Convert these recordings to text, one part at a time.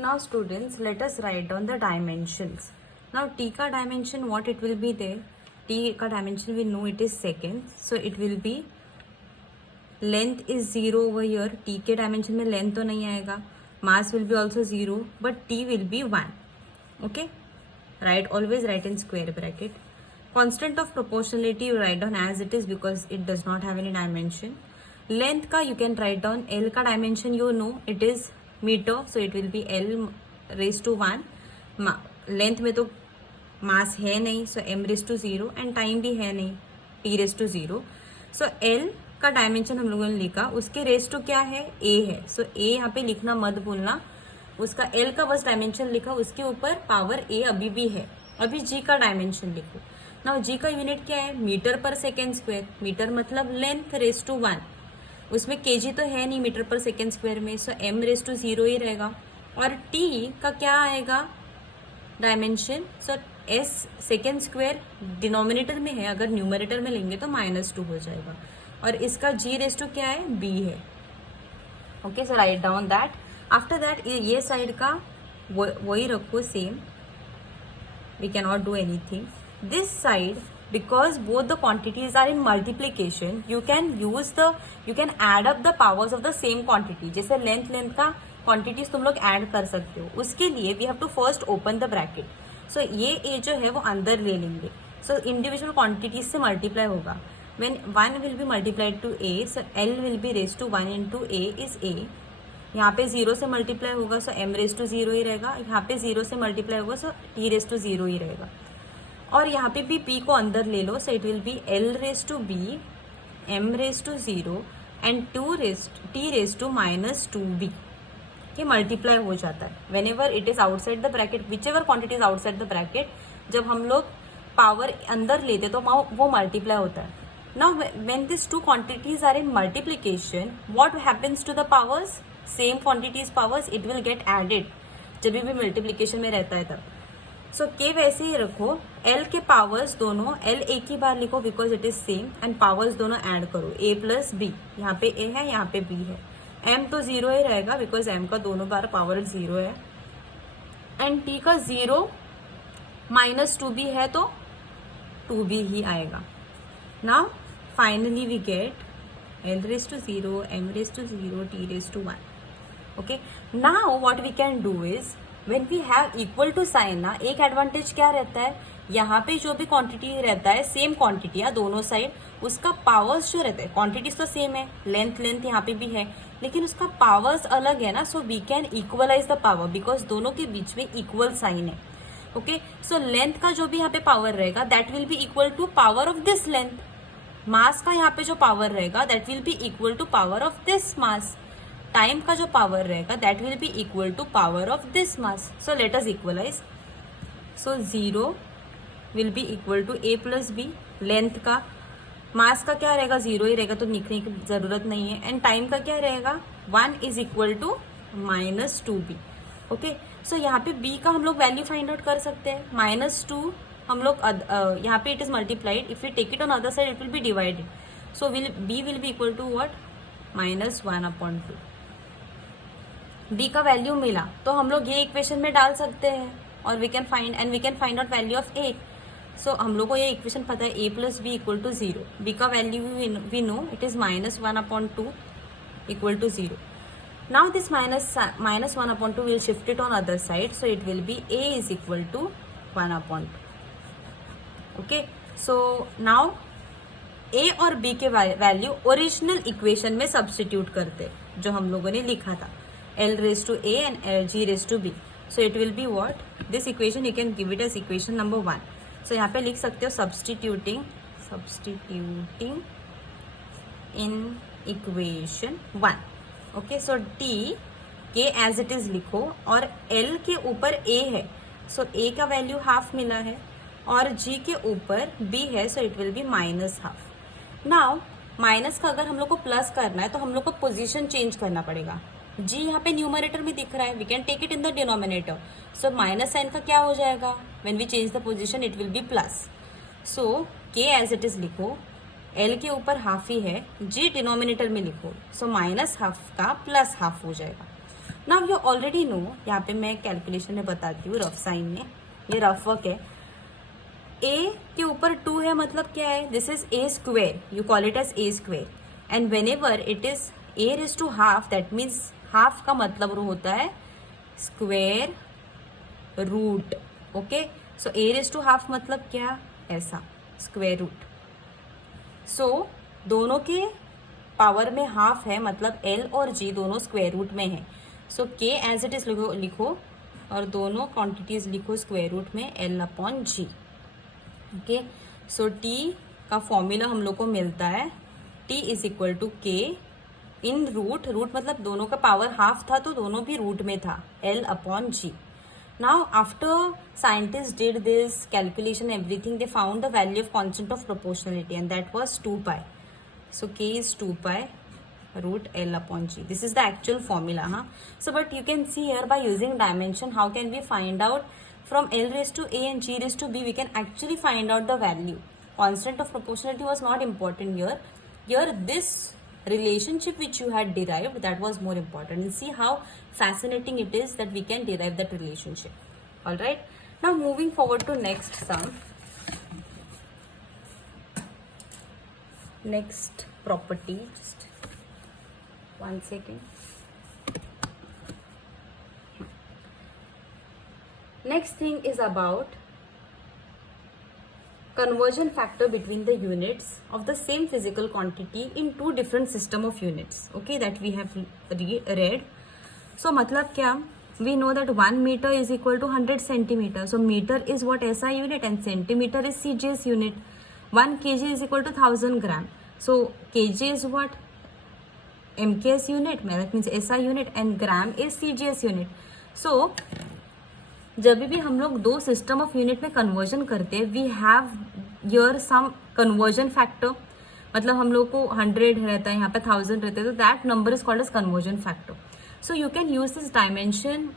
Now students, let us write down the dimensions. Now t का dimension what it will be there? T का dimension we know it is seconds, so it will be length is 0 over here. T के dimension में length तो नहीं आएगा. Mass will be also 0, but t will be 1. Okay? Always write in square bracket. Constant of proportionality you write down as it is because it does not have any dimension. Length का you can write down. L का dimension you know it is meter, so it will be L raised to 1. Length में तो mass है नहीं, so m raised to 0, and time भी है नहीं, t raised to 0. So L का dimension हम लोगों ने लिखा, उसके रेस टू क्या है, a है. सो a यहाँ पे लिखना मत भूलना. उसका L का बस डायमेंशन लिखा, उसके ऊपर पावर a अभी भी है. अभी g का डायमेंशन लिखो. नाउ g का यूनिट क्या है, मीटर पर सेकेंड स्क्वायर. मीटर मतलब लेंथ रेस टू 1. उसमें kg तो है नहीं मीटर पर सेकेंड स्क्वायर में, सो m रेस टू 0 ही रहेगा. और t का क्या आएगा डायमेंशन, सो s सेकेंड स्क्वायर डिनोमिनेटर में है, अगर न्यूमरेटर में लेंगे तो -2 हो जाएगा. और इसका g रेस टू क्या है, b है. Okay, so write down that. After that ये साइड का वही रखो same. We can not do anything. This side because both the quantities are in multiplication, you can add up the powers of the same quantity. जैसे length का quantities तुम लोग add कर सकते हो. उसके लिए we have to first open the bracket. So ये a जो है वो अंदर ले लेंगे. So individual quantities से multiply होगा. When 1 will be multiplied to a, so L will be raised to 1 into a is a. यहाँ पे 0 से मल्टीप्लाई होगा, सो m रेस टू 0 ही रहेगा. यहाँ पे 0 से मल्टीप्लाई होगा, सो t रेस टू 0 ही रहेगा. और यहाँ पे भी p को अंदर ले लो, so it will be l raise to b, m raise to 0 and t raise to -2b. ये मल्टीप्लाई हो जाता है whenever it is outside the bracket. Whichever quantity is outside the bracket, जब हम लोग power अंदर लेते तो वो मल्टीप्लाई होता है. Now when this two quantities are in multiplication, what happens to the powers, same quantities powers it will get added जब भी मल्टीप्लीकेशन में रहता है तब. सो के वैसे ही रखो. एल के पावर्स दोनों, एल एक ही बार लिखो because it is same, and powers दोनों ऐड करो, a प्लस बी. यहाँ पे a है, यहाँ पे b है. m तो 0 ही रहेगा बिकॉज m का दोनों बार पावर 0 है. एंड t का 0 -2b है तो 2b ही आएगा. Now finally we get l raised to 0, m raised to 0, t raised to 1. Okay, now what we can do is when we have equal to sign ना, एक advantage क्या रहता है, यहाँ पे जो भी क्वांटिटी रहता है सेम क्वांटिटी है दोनों साइड, उसका पावर्स जो रहता है, क्वांटिटीज तो सेम है, लेंथ यहाँ पे भी है, लेकिन उसका पावर्स अलग है ना. So we can equalize the power because दोनों के बीच में इक्वल साइन है. ओके, सो लेंथ का जो भी यहाँ पे पावर रहेगा that will be equal to power of this length. Mass का यहाँ पे जो पावर रहेगा that will be equal to power of this mass. Time का जो पावर रहेगा that will be equal to power of this mass. So let us equalise. So 0 will be equal to a plus B. Length का, mass का क्या रहेगा, 0 ही रहेगा तो लिखने की जरूरत नहीं है. एंड टाइम का क्या रहेगा, 1 is equal to -2b. Okay, so यहाँ पे b का हम लोग वैल्यू फाइंड आउट कर सकते हैं. -2 हम लोग यहाँ पे it is multiplied, if you take it on other side it will be divided. So b will be equal to what, -1/2. b का वैल्यू मिला तो हम लोग ये इक्वेशन में डाल सकते हैं और we can find out value of a. So हम लोग को ये इक्वेशन पता है a plus B equal to 0. b का value we know it is -1/2 equal to 0. Now this -1/2 will shift it on other side, so it will be a is equal to 1/2. Okay, so now a और b के value original equation में substitute करते जो हम लोगों ने लिखा था, L raised to a and G raised to b. So it will be what? This equation you can give it as equation number 1. So यहाँ पे लिख सकते हो substituting in equation 1. Okay, so t के as it is लिखो और L के ऊपर a है, so a का वैल्यू हाफ मिला है और g के ऊपर b है, so it will be -1/2. Now minus का अगर हम लोग को प्लस करना है तो हम लोग को पोजीशन चेंज करना पड़ेगा. g यहाँ पे न्यूमरेटर में दिख रहा है, we can take it in the denominator. So minus sign का क्या हो जाएगा, when we change the position it will be plus. So k as it is लिखो, l के ऊपर हाफ ही है, g डिनोमिनेटर में लिखो, सो -1/2 का +1/2 हो जाएगा. नाउ यू ऑलरेडी नो, यहाँ पे मैं कैलकुलेशन में बताती हूँ रफ साइन में, ये रफ वर्क है। a के ऊपर 2 है मतलब क्या है, this is a square, you call it as a square, and whenever it is a raise to half, that means half का मतलब होता है square root. Okay, so a raise to half मतलब क्या, ऐसा स्क्वेयर रूट। सो दोनों के power में हाफ है मतलब l और g दोनों स्क्वेयर रूट में है। So k as it is लिखो और दोनों क्वांटिटीज लिखो स्क्वेयर रूट में l upon g। Okay, so t का फॉर्मूला हम लोग को मिलता है t is equal to k in root, root मतलब दोनों का पावर हाफ था तो दोनों भी रूट में था, l upon g। Now after scientist did this calculation everything, they found the value of constant of proportionality and that was 2 pi. So k is 2 pi root L upon G. This is the actual formula, huh? So, but you can see here by using dimension, how can we find out from L raised to A and G raised to B? We can actually find out the value. Constant of proportionality was not important here. Here, this relationship which you had derived, that was more important. And see how fascinating it is that we can derive that relationship. All right. Now, moving forward to next sum. Next property, just 1 second. Next thing is about conversion factor between the units of the same physical quantity in two different system of units, okay, that we have read. So मतलब क्या, we know that 1 meter is equal to 100 centimeter. So meter is what SI unit and centimeter is CGS unit. 1 kg is equal to 1000 gram. So kg is what, MKS unit, that means SI unit, and gram is CGS unit. So जब भी हम लोग दो system of unit में conversion करते हैं, we have your some conversion factor, मतलब हम लोग को 100 रहता है, यहाँ पे 1000 रहता है, तो that number is called as conversion factor. So you can use this dimension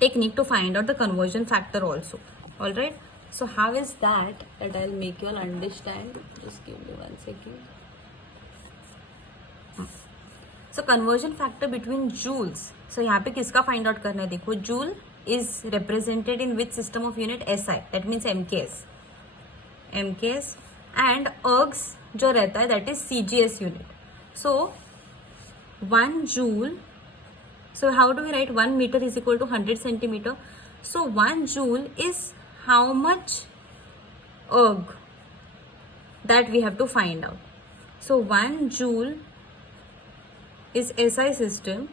technique to find out the conversion factor also. All right, so how is that I'll make you all understand. Just give me 1 second. So conversion factor between joules. So यहाँ पे किसका find out करना है, देखो joule is represented in which system of unit, SI, that means MKS, and ergs जो रहता है that is CGS unit. So 1 joule, so how do we write 1 meter is equal to 100 centimeter? So 1 joule is how much erg, that we have to find out. So 1 joule is SI system.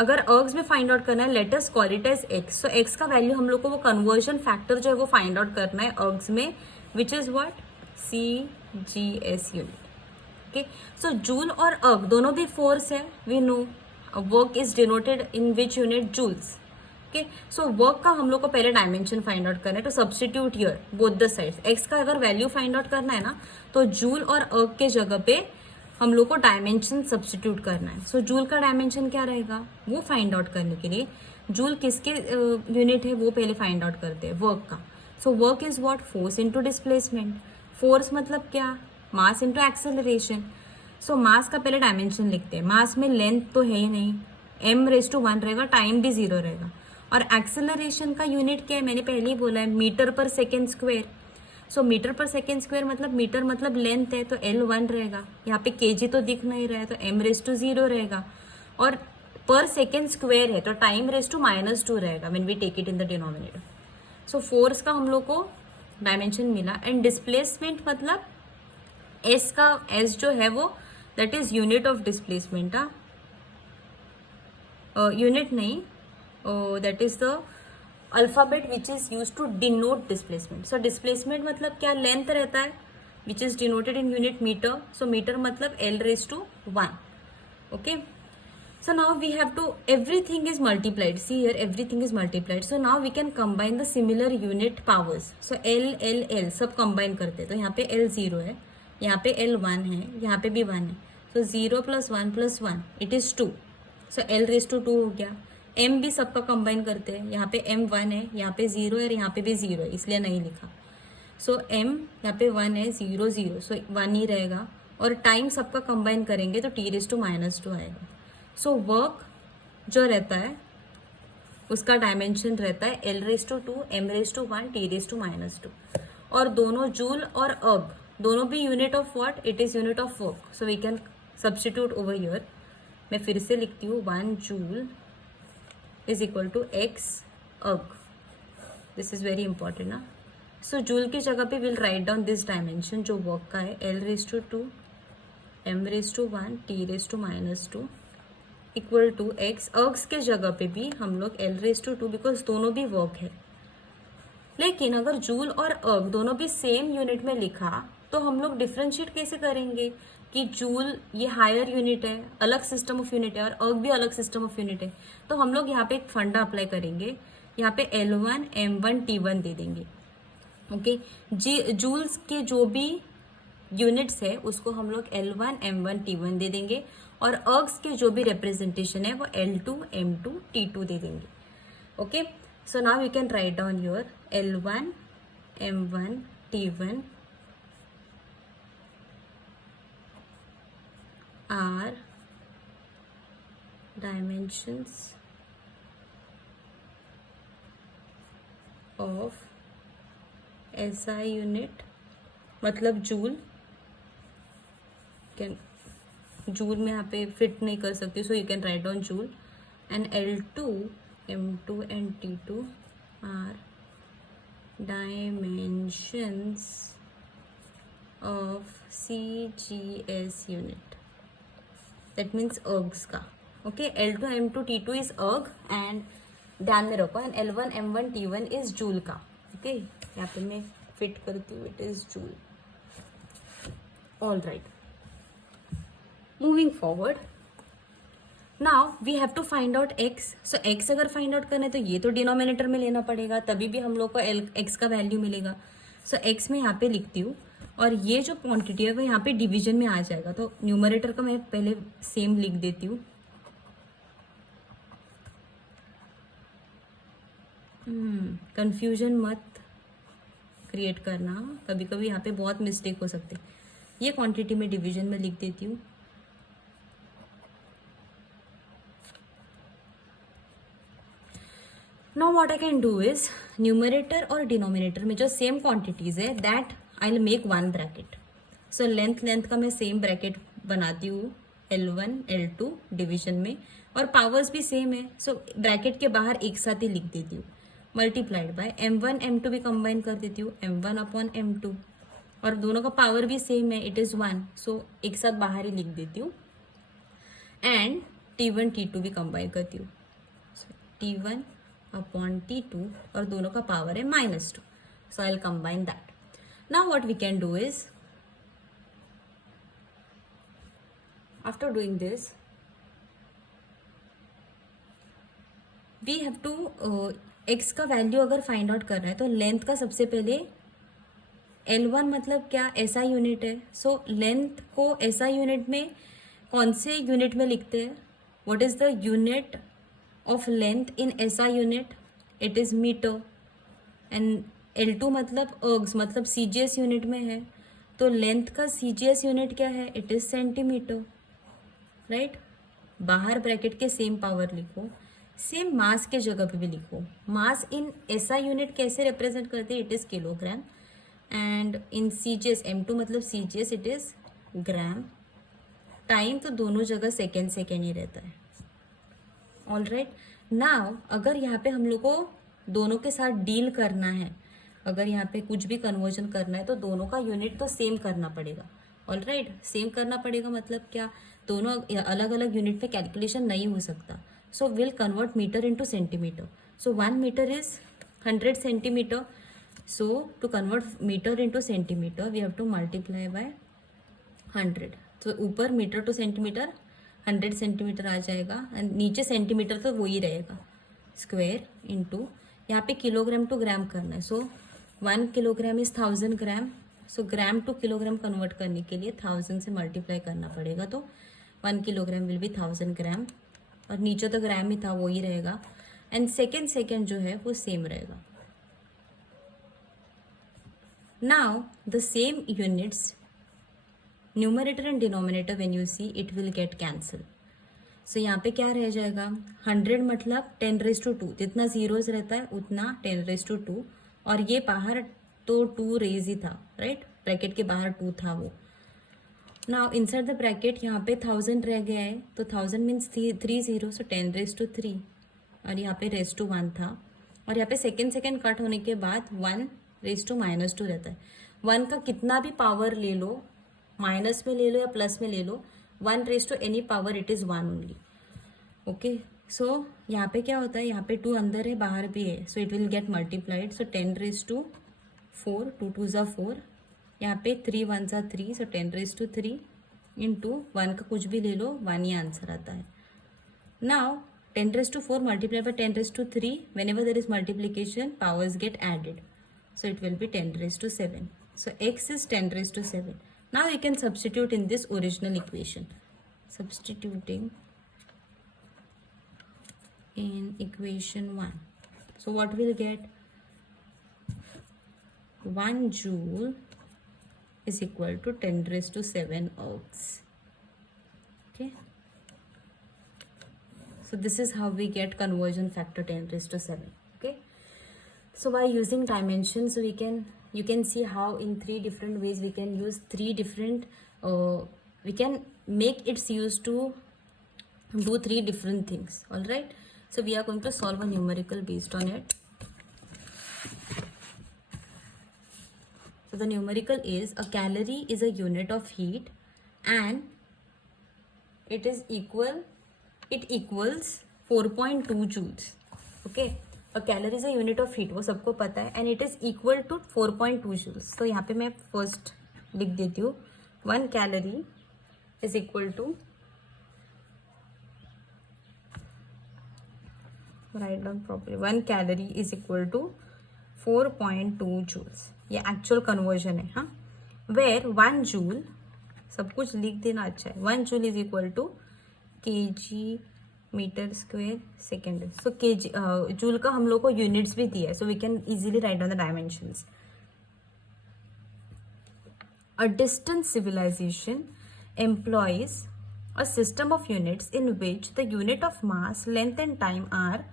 अगर ergs में find out करना है, let us call it as x. So x का value हम लोग को वो conversion factor जो है वो फाइंड आउट करना है ergs में, which is what, CGS unit. Okay, so joule और erg दोनों भी फोर्स है, we know. Work is denoted in which unit, joules. Okay, so work का हम लोग को पहले डायमेंशन फाइंड आउट करना है, तो substitute here both the sides. X का अगर वैल्यू फाइंड आउट करना है ना, तो जूल और erg के जगह पे हम लोग को डायमेंशन सब्सटीट्यूट करना है. सो जूल का डायमेंशन क्या रहेगा, वो फाइंड आउट करने के लिए जूल किसके यूनिट है वो पहले फाइंड आउट करते हैं, वर्क का. So work is what, force into displacement. Force मतलब क्या, मास इनटू एक्सेलरेशन. सो मास का पहले डायमेंशन लिखते हैं. मास में लेंथ तो है ही नहीं, m⁻1 रहेगा, टाइम भी 0 रहेगा. और एक्सेलरेशन का यूनिट क्या है, मैंने पहले ही बोला है, मीटर पर सेकेंड स्क्वायर. सो मीटर पर सेकेंड स्क्वायर मतलब मीटर मतलब लेंथ है, तो L1 रहेगा. यहाँ पे kg तो दिख नहीं रहा है, तो m⁻0 रहेगा. और पर सेकेंड स्क्वायर है तो टाइम (-2) रहेगा when we take it in the denominator. So force का हम लोग को डायमेंशन मिला. एंड डिस्प्लेसमेंट मतलब S का, S जो है वो that is unit of displacement. Unit नहीं, that is the alphabet which is use to denote displacement. So displacement मतलब क्या, लेंथ रहता है which is denoted in unit metre. So metre मतलब L⁻1. Okay, so now we have to, everything is multiplied, see here everything is multiplied. So now we can combine the similar unit powers. So L सब combine करते हैं, तो यहाँ पे L0 है, यहाँ पे L1 है, यहाँ पे भी 1 है. So 0 + 1 + 1 it is 2. So L⁻2 हो गया. M भी सबका कंबाइन करते हैं, यहाँ पे M1 है, यहाँ पे 0 है और यहाँ पे भी 0 है, इसलिए नहीं लिखा. सो M यहाँ पे 1 है, 0 0, सो 1 ही रहेगा. और टाइम सबका कंबाइन करेंगे तो t⁻2 आएगा. सो वर्क जो रहता है उसका डायमेंशन रहता है L⁻², M⁻1, T⁻²। और दोनों जूल और अर्ग दोनों भी unit of what, it is unit of work, so we can substitute over here. मैं फिर से लिखती हूँ 1 joule is equal to x erg. This is very important ना। सो जूल की जगह पे will write down this dimension जो वर्क का है, L⁻², M⁻1, T⁻² equal to x। अर्ग्स के जगह पे भी हम लोग L⁻², बिकॉज दोनों भी वर्क है। लेकिन अगर जूल और अर्ग दोनों भी सेम यूनिट में लिखा तो हम लोग डिफ्रेंशिएट कैसे करेंगे कि जूल ये हायर यूनिट है, अलग सिस्टम ऑफ यूनिट है, और अर्ग भी अलग सिस्टम ऑफ यूनिट है। तो हम लोग यहाँ पे एक फंडा अप्लाई करेंगे, यहाँ पे L1, M1, T1 दे देंगे। ओके, जूल्स के जो भी यूनिट्स है उसको हम लोग L1, M1, T1 दे देंगे, और अर्ग्स के जो भी रिप्रेजेंटेशन है वो L2, M2, T2 दे देंगे। Okay, so now you can write down your L1, M1, T1 are dimensions of SI unit, मतलब जूल। कैन जूल में यहाँ पे फिट नहीं कर सकती, सो you can write down joule. And L2, M2 and T2 are dimensions of CGS unit, that means ergs का। Okay, L2, M2, T2 is erg, and ध्यान में रखो, and L1, M1, T1 is joule का। Okay, यहाँ पे मैं फिट करती हूँ, it is joule. All right, moving forward, now we have to find out x। So x अगर फाइंड आउट करना है तो ये तो डिनोमिनेटर में लेना पड़ेगा, तभी भी हम लोग को x का वैल्यू मिलेगा। सो x मैं यहाँ पे लिखती हूँ, और ये जो क्वांटिटी है वो यहाँ पे डिवीजन में आ जाएगा। तो न्यूमरेटर का मैं पहले सेम लिख देती हूँ। कंफ्यूजन मत क्रिएट करना, कभी कभी यहाँ पे बहुत मिस्टेक हो सकते। ये क्वांटिटी में डिवीजन में लिख देती हूँ। Now what I can do is, numerator और डिनोमिनेटर में जो सेम क्वांटिटीज है that I will make one bracket. So length का मैं सेम ब्रैकेट बनाती हूँ, L1, L2 डिवीजन में, और पावर्स भी सेम है, सो ब्रैकेट के बाहर एक साथ ही लिख देती हूँ, मल्टीप्लाइड बाय M1, M2 भी कंबाइन कर देती हूँ, M1 अपॉन M2, और दोनों का पावर भी सेम है, इट इज़ 1, सो एक साथ बाहर ही लिख देती हूँ। एंड T1, T2 भी कंबाइन करती हूँ, T1 अपॉन T2, और दोनों का पावर है -2, so I will combine that. Now what we can do is, after doing this we have to, x का वैल्यू अगर फाइंड आउट कर रहा है तो लेंथ का सबसे पहले L1 मतलब क्या, SI यूनिट है। सो लेंथ को SI यूनिट में कौन से यूनिट में लिखते हैं, what is the unit of length in SI unit, it is metre. And L2 मतलब अर्ग्स, मतलब CGS यूनिट में है, तो लेंथ का CGS यूनिट क्या है, इट इज सेंटीमीटर, राइट। बाहर ब्रैकेट के सेम पावर लिखो, सेम मास के जगह पे भी लिखो। मास इन SI यूनिट कैसे रिप्रेजेंट करते हैं, it is kilogram, and in CGS M2 मतलब CGS it is gram. Time तो दोनों जगह सेकेंड ही रहता है। ऑल राइट, नाउ अगर यहाँ पे हम लोग को दोनों के साथ डील करना है, अगर यहाँ पे कुछ भी कन्वर्जन करना है तो दोनों का यूनिट तो सेम करना पड़ेगा। ऑल राइट, सेम करना पड़ेगा मतलब क्या, दोनों अलग अलग यूनिट पे कैलकुलेशन नहीं हो सकता। So will convert metre into centimetre. So 1 metre is 100 centimetre. So to convert metre into centimetre we have to multiply by 100। तो ऊपर मीटर टू सेंटीमीटर 100 सेंटीमीटर आ जाएगा, एंड नीचे सेंटीमीटर तो वही रहेगा, स्क्वायर इनटू यहाँ पे किलोग्राम टू ग्राम करना है। So 1 kilogram is 1000 gram. So gram to kilogram convert करने के लिए 1000 से मल्टीप्लाई करना पड़ेगा, तो 1 किलोग्राम विल बी 1000 ग्राम, और नीचे तो ग्राम ही था वो ही रहेगा, एंड सेकेंड जो है वो सेम रहेगा। Now the same units, numerator and denominator, when you see it will get cancelled, सो यहाँ पे क्या रह जाएगा, 100 मतलब 10⁻², जितना जीरोस रहता है उतना 10⁻², और ये बाहर तो 2 रेज ही था, राइट, ब्रैकेट के बाहर 2 था वो. नाउ इनसाइड द ब्रैकेट यहाँ पे 1000 रह गया है, तो 1000 मीन्स 3 जीरो, सो 10⁻3, और यहाँ पे (1) था, और यहाँ पे सेकेंड कट होने के बाद 1⁻2 रहता है. 1 का कितना भी पावर ले लो, माइनस में ले लो या प्लस में ले लो, 1 any power it is 1 only. Okay, so यहाँ पे क्या होता है, यहाँ पे 2 अंदर है बाहर भी है, सो इट विल गेट मल्टीप्लाइड. सो 10⁻4, 2 2 ज़ा 4, यहाँ पे 3 1 ज़ा 3, सो 10⁻3 इंटू 1 का कुछ भी ले लो, 1 ही आंसर आता है. Now 10⁻4 multiplied by 10⁻3, whenever there is multiplication, powers get added. So it will be 10⁻7. So x is 10⁻7. Now you can substitute in this original equation. Substituting in equation 1. So what we'll get? 1 joule is equal to 10⁻7 ergs. Okay. So this is how we get conversion factor 10⁻7. Okay. So by using dimensions, you can see how in 3 different ways we can use 3 different. We can make its use to do 3 different things. All right. So we are going to solve a numerical based on it. So the numerical is, a calorie is a unit of heat and it equals 4.2 joules. Okay, a calorie is a unit of heat, वो सबको पता है, and it is equal to 4.2 joules. So यहाँ पे मैं first लिख देती हूँ, 1 calorie is equal to, write down properly, 1 calorie is equal to 4.2 joules. ये एक्चुअल कन्वर्जन है. हाँ, वेयर 1 जूल, सब कुछ लिख देना अच्छा है, 1 joule is equal to kg metre square second. So kg joule का हम लोग को यूनिट्स भी दिया है, so we can easily write down the dimensions. A distant civilization employs a system of units in which the unit of mass, length and time are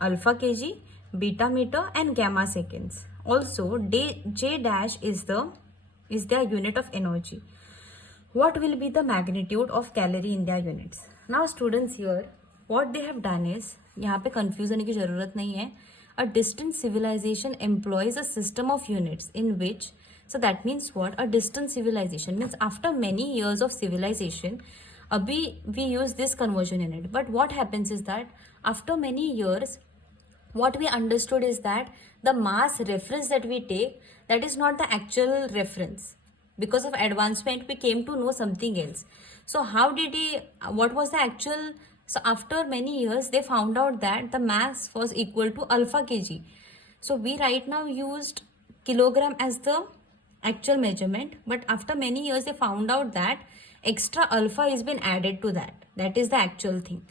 alpha kg, beta meter and gamma seconds. Also, J dash is their unit of energy. What will be the magnitude of calorie in their units? Now students, here what they have done is, यहाँ पे confuse होने की ज़रूरत नहीं है. A distant civilization employs a system of units in which, so that means what? A distant civilization means after many years of civilization, abhi we use this conversion in it. But what happens is that after many years, what we understood is that the mass reference that we take, that is not the actual reference. Because of advancement, we came to know something else. So how did what was the actual? So after many years, they found out that the mass was equal to alpha kg. So we right now used kilogram as the actual measurement, but after many years, they found out that extra alpha has been added to that. That is the actual thing.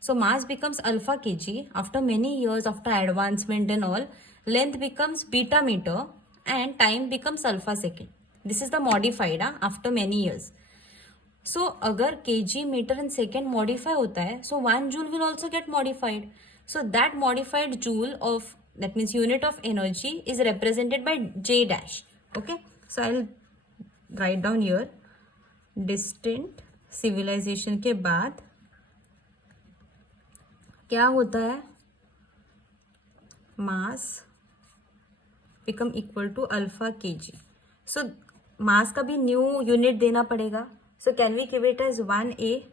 So mass becomes alpha kg after many years, after advancement and all. Length becomes beta meter and time becomes alpha second. This is the modified after many years. So अगर kg, meter and second modify होता है, so 1 joule will also get modified. So that modified joule of, that means unit of energy, is represented by J dash. Okay, so I'll write down here, distant civilization के बाद क्या होता है, mass become equal to alpha kg. So mass का भी new unit देना पड़ेगा. So can we give it as 1a?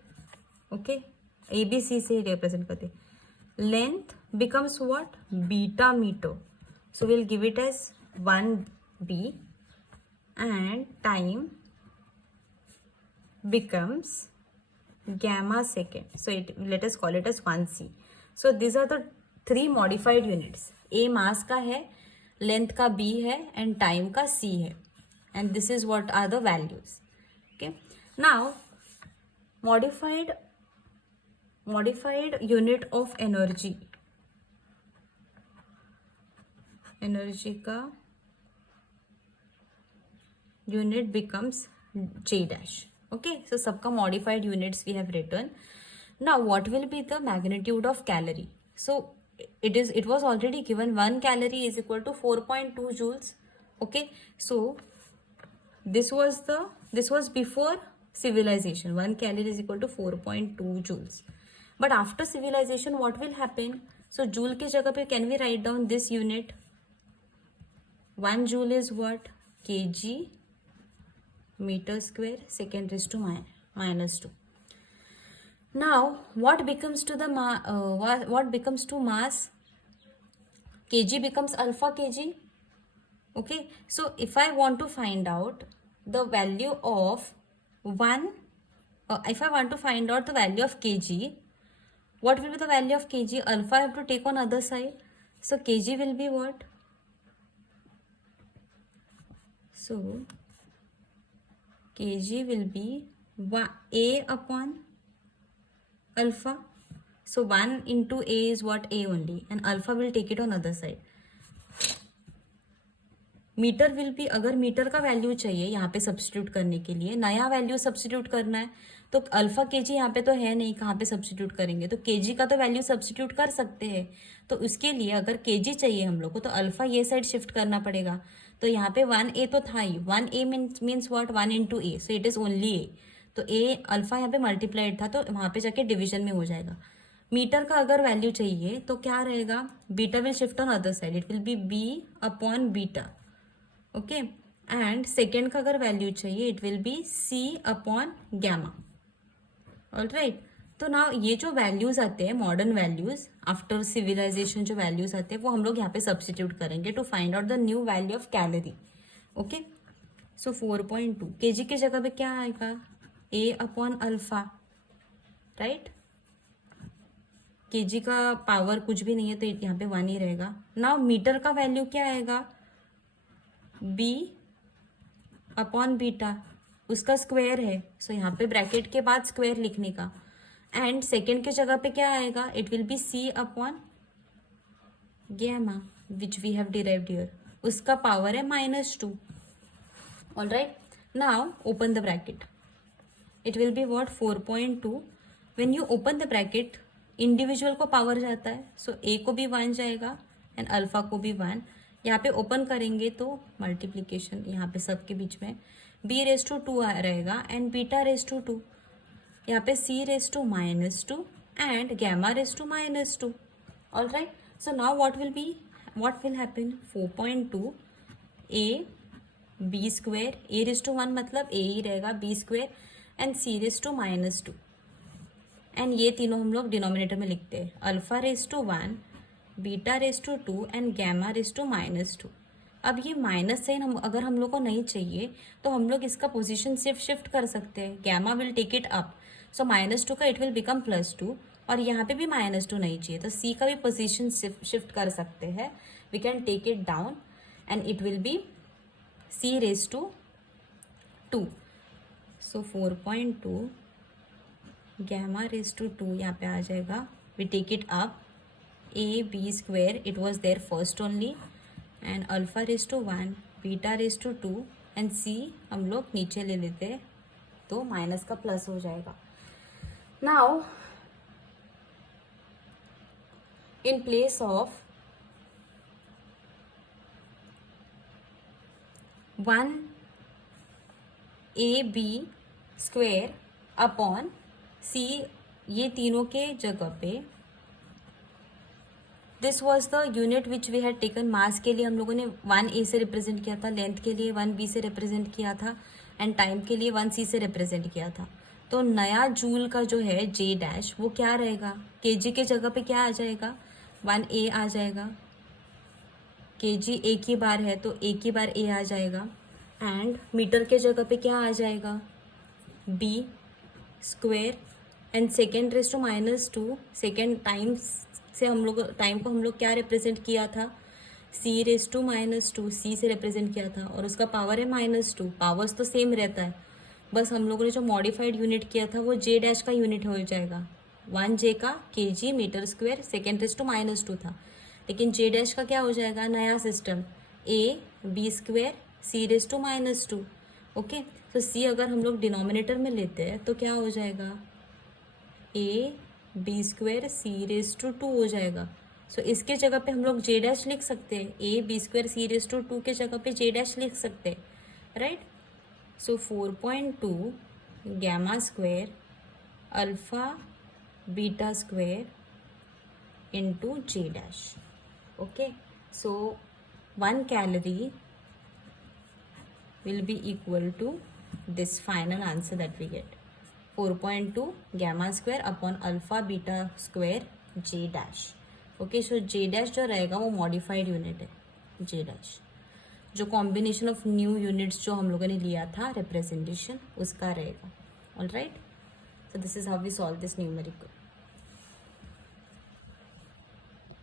Okay, ABC से represent करते. Length becomes what? Beta meter. So we'll give it as 1b and time becomes gamma second. So let us call it as 1c. So these are the 3 modified units. A mass का है, length का b है and time का c है. And this is what are the values. Okay. Now modified unit of energy. Energy का unit becomes J dash. Okay, so सबका modified units we have written. Now what will be the magnitude of calorie? So it was already given 1 calorie is equal to 4.2 joules. Okay, so this was before civilization. 1 calorie is equal to 4.2 joules. But after civilization what will happen? So joule के जगह पे can we write down this unit? 1 joule is what? Kg meter square second raised to minus 2. Now what becomes to the what becomes to mass? Kg becomes alpha kg. Okay, so if I want to find out the value of if I want to find out the value of kg, what will be the value of kg? Alpha I have to take on other side, so kg will be what? So kg will be a upon alpha. So 1 into a is what? A only, and alpha will take it on other side. Metre will भी, अगर metre का value चाहिए यहाँ पे substitute करने के लिए, नया वैल्यू सब्स्टिट्यूट करना है, तो अल्फा केजी यहाँ पे तो है नहीं, कहाँ पे सब्स्टिट्यूट करेंगे? तो केजी का तो वैल्यू सब्स्टिट्यूट कर सकते हैं, तो उसके लिए अगर केजी चाहिए हम लोग को तो अल्फा ये साइड शिफ्ट करना पड़ेगा. तो यहाँ पे 1a तो था ही, 1a means what? 1 into a, so it is only a. तो ए अल्फा यहाँ पे मल्टीप्लाइड था तो वहाँ पे जाके डिविजन में हो जाएगा. मीटर का अगर वैल्यू चाहिए तो क्या रहेगा? Beta will shift on other side, it will be B upon beta. Okay, and second का अगर वैल्यू चाहिए it will be C upon gamma. Alright, तो ना ये जो वैल्यूज आते हैं मॉडर्न वैल्यूज आफ्टर सिविलाइजेशन, जो वैल्यूज आते हैं वो हम लोग यहाँ पे सब्स्टिट्यूट करेंगे to find out the new value of calorie. Okay, so 4.2 KG की जगह पे क्या आएगा? ए अपॉन अल्फा. राइट, केजी का पावर कुछ भी नहीं है तो यहाँ पे 1 ही रहेगा. नाउ मीटर का वैल्यू क्या आएगा? बी अपॉन बीटा, उसका स्क्वायर है, सो यहाँ पे ब्रैकेट के बाद स्क्वायर लिखने का. एंड सेकेंड के जगह पे क्या आएगा? It will be C upon gamma which we have derived here, उसका पावर है -2. Alright, now open the bracket, it will be what? 4.2. When you open the bracket individual को पावर जाता है, सो ए को भी 1 जाएगा एंड अल्फा को भी 1. यहाँ पे ओपन करेंगे तो मल्टीप्लीकेशन यहाँ पे सबके बीच में b रेज टू 2 रहेगा एंड बीटा रेज टू 2, यहाँ पे c raise to -2 and gamma raise to -2. All right, so now what will happen? 4.2 a b square, a raise to 1 मतलब a ही रहेगा, b square and c raise to -2. And ये तीनों हम लोग denominator में लिखते हैं, alpha raise to 1, beta raise to 2 and gamma raise to -2. अब ये माइनस साइन अगर हम लोग को नहीं चाहिए तो हम लोग इसका पोजीशन सिर्फ शिफ्ट कर सकते हैं. Gamma will take it up, so -2 का इट विल बिकम +2, और यहाँ पे भी -2 नहीं चाहिए तो सी का भी पोजीशन शिफ्ट कर सकते हैं. We can take it down and it will be C raise to 2. So 4.2 gamma raise to 2 यहाँ पे आ जाएगा. We take it up, a b square it was there first only and alpha raised to 1, beta raised to 2 and c हम लोग नीचे ले लेते हैं तो माइनस का प्लस हो जाएगा. Now in place of 1 a b square upon c, ये तीनों के जगह पे this was the unit which we had taken. Mass के लिए हम लोगों ने 1a से रिप्रेजेंट किया था, लेंथ के लिए 1b से रिप्रेजेंट किया था एंड टाइम के लिए 1c से रिप्रेजेंट किया था. तो नया जूल का जो है जे डैश वो क्या रहेगा? केजी के जगह पे क्या आ जाएगा? 1a आ जाएगा. केजी एक ही बार है तो एक ही बार a आ जाएगा. एंड मीटर के जगह पे क्या आ जाएगा? b square and second raise to -2, second time से हम लोग टाइम को हम लोग क्या रिप्रेजेंट किया था? c रेज टू -2, c से रिप्रेजेंट किया था और उसका पावर है -2. पावर्स तो सेम रहता है, बस हम लोगों ने जो मॉडिफाइड यूनिट किया था वो जे डैश का यूनिट हो जाएगा. 1j का kg metre square second raise to -2 था, लेकिन जे डैश का क्या हो जाएगा? नया system a b square c raise to -2. Okay, तो c अगर हम लोग डिनोमिनेटर में लेते हैं तो क्या हो जाएगा? a B square C raise to 2 हो जाएगा. सो इसके जगह पे हम लोग जे डैश लिख सकते हैं. A B square C raise to 2 के जगह पे जे डैश लिख सकते हैं, right. So 4.2 gamma square alpha beta square into J dash. Okay, so 1 calorie will be equal to this final answer that we get, 4.2 gamma square upon alpha beta square J dash. Okay, so J dash जो रहेगा वो modified unit है. J dash जो combination of new units जो हम लोगों ने लिया था representation उसका रहेगा. All right, so this is how we solve this numerical.